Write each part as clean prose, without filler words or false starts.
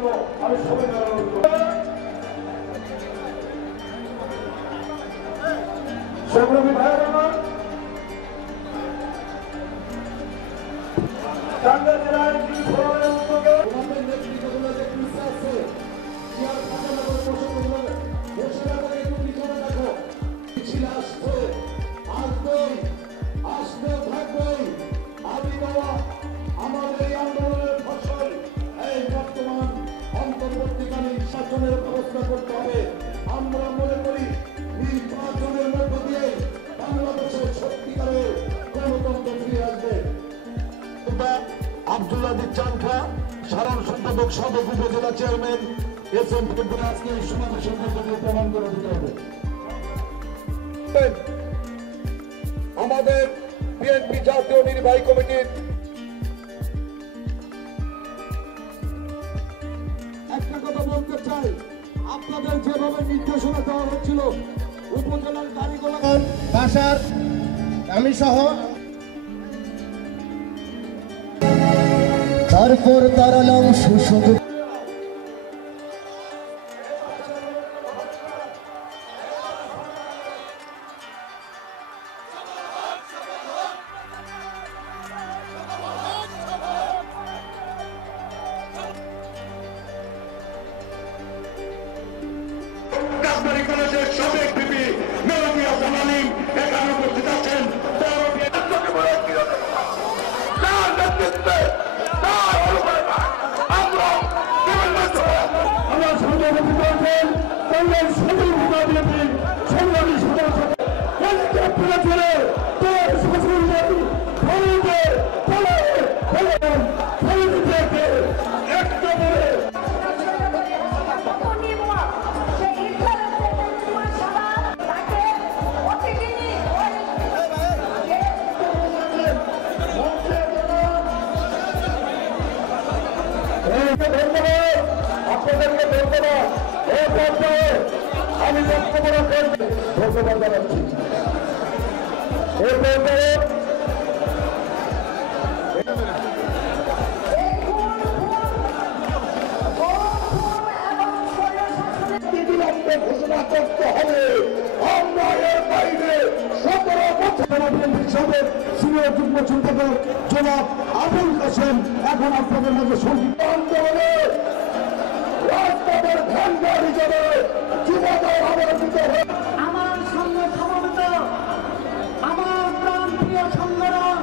জন্য আমি সবাই অনুরোধ করব। সংগ্রামী ভাইয়ের আমার টাঙ্গাইল জেলার ফোরামের উদ্যোগে আমাদের নেতৃত্বগুলো যে পিছিয়ে আছে চেয়ার ফাঁকা না করে বসে না করে একটু পিছনে রাখো। মিছিল আসছে, আসবে থাকবেই। আমি বাবা আমাদের এই আন্দোলনের ফসল এই বর্তমান অন্তর্বর্তীকালীন শাসনের ব্যবস্থা করতে হবে। আমরা মনে করি নির্বাচনের মধ্য দিয়ে বাংলাদেশের সত্যিকারের গণতন্ত্র ফিরে আসবে। আব্দুল্লাহ চানখা সাধারণ সম্পাদক সদর উপজেলা চেয়ারম্যান এস.এম. আজকে এই সমাবেশের মধ্য দিয়ে প্রমাণ করে দিতে হবে। আমাদের বিএনপি জাতীয় নির্বাহী কমিটির একটা কথা বলতে চাই, আপনাদের যেভাবে নির্দেশনা দেওয়া হচ্ছিল উপজেলার কারিগর ভাষার আমি সহ তারপর দাঁড়ালাম সুযোগ কলেজের সাবেক ভিপি মেলামিয়া জামালিম এখানে উপস্থিত আছেন। আমার সভাপতি বলছেন কংগ্রেস সংগ্রামী আপনাদেরকে ধন্যবাদ। এই পর্যায়ে আমি বক্তব্য রাখার ধন্যবাদ জানাচ্ছি। এই পর্যায়ে ঘোষণা করতে হবে। আমরা এর বাইরে 17 বছর বিএনপির সিনিয়র যুগ্ম সম্পাদক জনাব আবুল কাসেম এখন আপনাদের মাঝে সংক্ষিপ্ত আন্দোলনে রাজপথের ভান্ডার হিসেবে যুবদল আবর্তিত হয়ে আমার সঙ্গে সমবেত আমার প্রাণপ্রিয় সংগঠন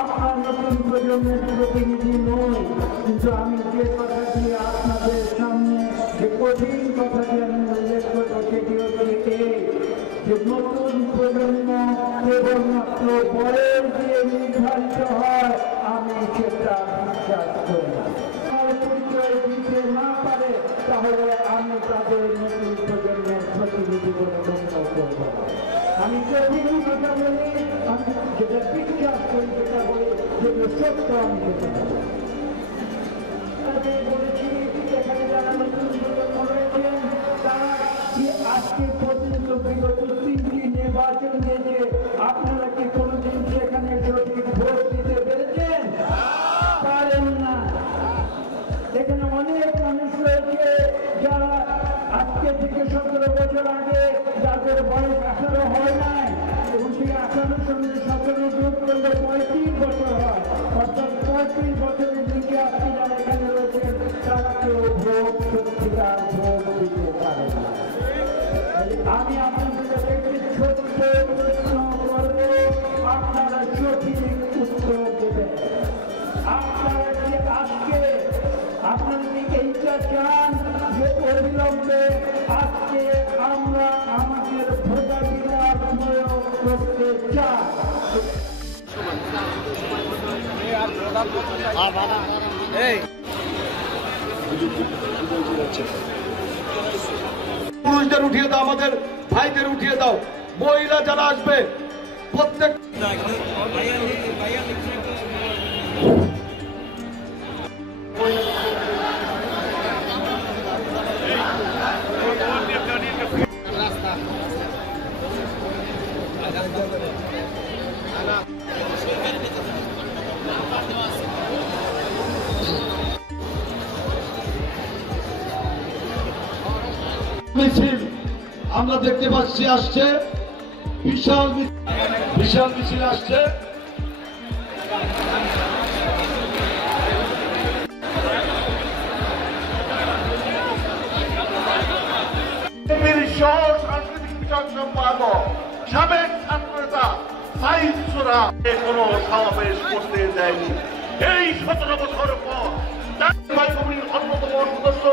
আপনার নতুন প্রজন্মের প্রতিনিধি নই, কিন্তু আমি যে কথাটি আপনাদের সামনে যে কঠিন কথাটি আমি উল্লেখ করবো সেটি হচ্ছে যে নতুন প্রজন্ম কেবলমাত্র বয়স দিয়ে নির্ধারিত হয়, আমি সেটা বিশ্বাস করি না। পরিচয় দিতে না পারে তাহলে আমি তাদের নতুন প্রজন্মের প্রতিনিধি বলে গণ্য করব। আমি কঠিন কথা বলি, আমি যেটা বিশ্বাস করি সেটা বলি, যেটা সত্য আমি সেটা বলেছি। এখানে যারা নতুন প্রজন্ম রয়েছেন তারা কি আজকে পর্যন্ত বিগত 3টি নির্বাচন দিয়েছে, আপনারা কি কোনোদিন সেখানে সঠিক ভোট দিতে পেরেছেন? পারেন না। এখানে অনেক মানুষ রয়েছে যারা আজকে থেকে 17 বছর আগে যাদের বয়স 18 হয় নাই এবং সেই 18 সঙ্গে 17 যোগ করলে 35 বছর হয়, অর্থাৎ 35 বছরের নিচে আপনি যারা এখানে রয়েছেন তারা কেউ ভোট সত্যিকার ভোট দিতে পারে না। আমি আপনাদের একটি ছোট্ট অবিলম্বে আজকে আমরা আমাদের ভোটাধিকার প্রয়োগ করতে চাই। পুরুষদের উঠিয়ে দাও, আমাদের ভাইদের উঠিয়ে দাও, মহিলা যারা আসবে প্রত্যেক মিছিল আমরা দেখতে পাচ্ছি আসছে, বিশাল মিছিল আসছে। সাংস্কৃতিক বিচার সম্পাদক সাবেক ছাত্রনেতা সাইদরা কোনো সমাবেশ করতে দেয়নি। এই 17 বছর পর কমিটির অন্যতম সদস্য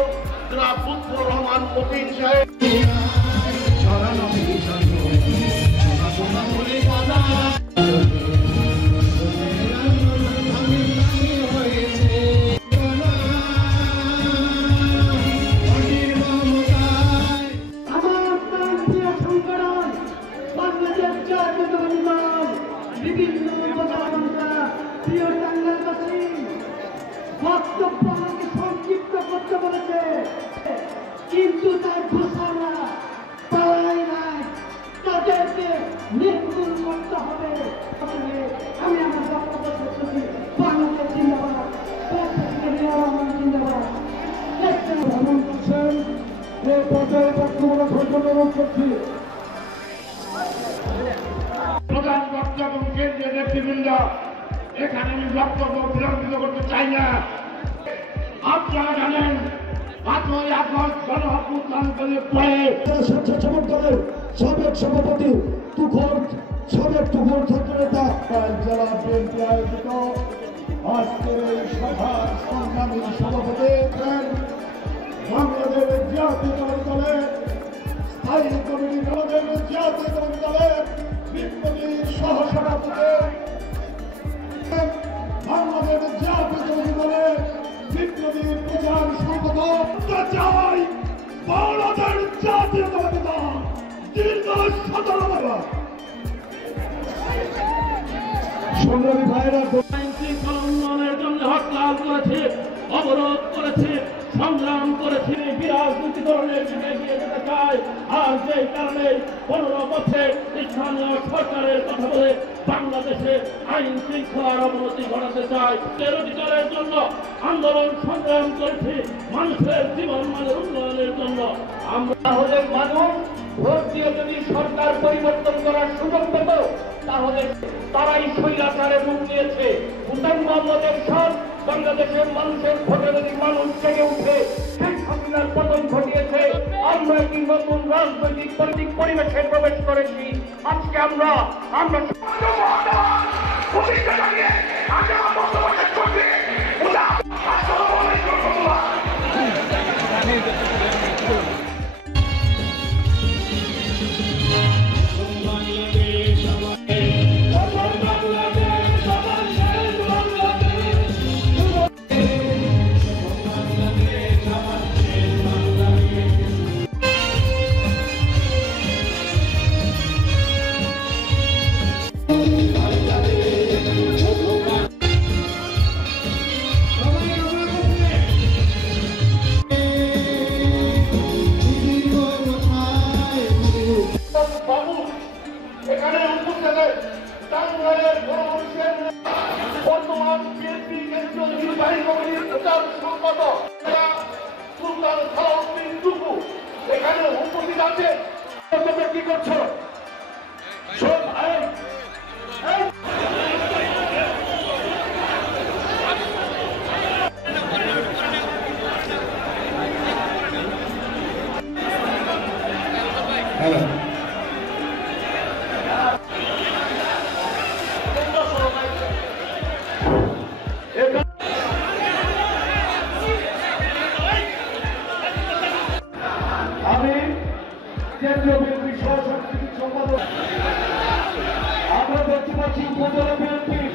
জনাব লুৎফর রহমান মতিন সাহেব বক্তব্য আমাকে সংক্ষিপ্ত করতে বলেছে, কিন্তু তার ঘোষণা পাওয়াই নাই, তাদেরকে নির্মূল করতে হবে। আমি আমার বক্তব্য শেষ করছি। বাংলাদেশ জিন্দাবাদ, জিন্দাবাদ। ভ্রমণ করছেন এই পর্যায়ে বক্তব্য অনুরোধ করছি। প্রধান বক্তা এবং কেন্দ্রীয় নেতৃবৃন্দ, এখানে আমি বক্তব্য বিলম্বিত করতে চাই না। আপনারা জানেন 5ই আগস্ট গণঅভ্যুত্থানের পরে স্বেচ্ছাসেবক দলের সাবেক সভাপতি সাবেক তুখোর ছাত্রনেতা জেলা বিএনপি আয়োজিত আজকের এই সভার সংগ্রামী সভাপতি বাংলাদেশ জাতীয়তাবাদী দলের স্থায়ী কমিটি, বাংলাদেশ জাতীয়তাবাদী দলের বিপ্লবী সহসভাপতি, বাংলাদেশ জাতীয়তাবাদী দলের বিপ্লবী প্রচার সম্পাদক চাই বাংলাদেশ জাতীয়তাবাদী দল দীর্ঘ 17 বছর। সংগ্রামী ভাইরা শৃঙ্খলা উন্নয়নের জন্য হরতাল করেছে, অবরোধ করেছে, সংগ্রাম করেছে, বিরাজনীতি ধরনের দিকে এগিয়ে যেতে চায়। আর সেই কারণে 15 বছর স্থানীয় সরকারের কথা বলে বাংলাদেশে আইন শৃঙ্খলার অবনতি ঘটাতে চায়। এর অধিকারের জন্য আন্দোলন সংগ্রাম করেছে, মানুষের জীবন মানের উন্নয়নের জন্য। আমরা হলে মানুষ ভোট দিয়ে যদি সরকার পরিবর্তন করার সুযোগ পেত, তাহলে তারাই স্বৈরাচারে মুখ নিয়েছে। হুসেন মোহাম্মদের সব বাংলাদেশের মানুষের ভোটে যদি মানুষ জেগে উঠে শেখ হাসিনার পতন ঘটিয়েছে। আমরা একটি নতুন রাজনৈতিক পলিটিক পরিবেশে প্রবেশ করেছি। আজকে আমরা এখানে উপস্থিত টাঙ্গাইলের বর্তমান বিএনপি কেন্দ্রীয় নির্বাহী কমিটির প্রচার সম্পাদক সুলতান সালাউদ্দিন টুকু এখানে উপস্থিত আছে। কি করছো? কেন্দ্রীয় বিএনপি সহ সাংস্কৃতিক সম্পাদক, আমরা দেখতে পাচ্ছি উপজেলা বিএনপি